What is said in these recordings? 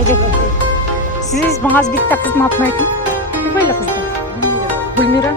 Ece siz bana bitti kızım atmayın. Böyle kızlar. Gülmira.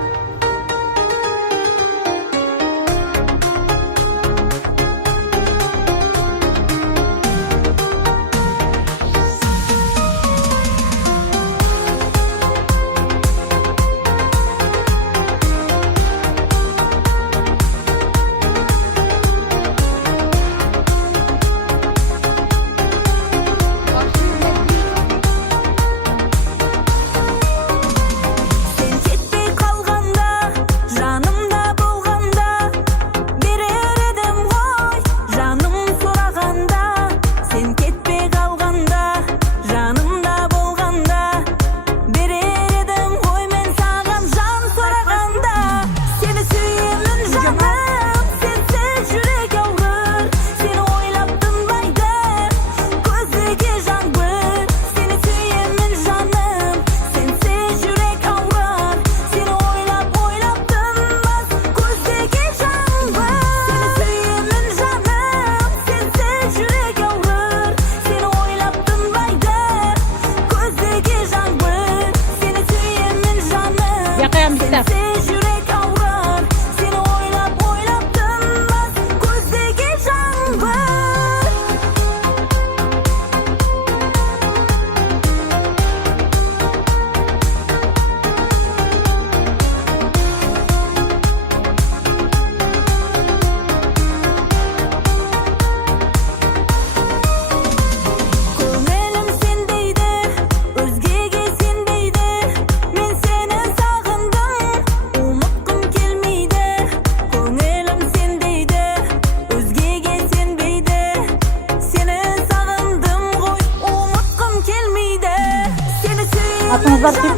Atınızlar kim?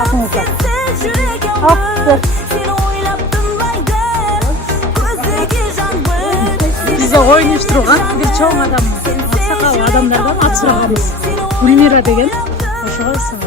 Atınızlar. Hop dur. Bize oynayıştırgan bir çoğun adam. Sakal adamlardan at sırağımız. Gülmira degen. Hoş olsun.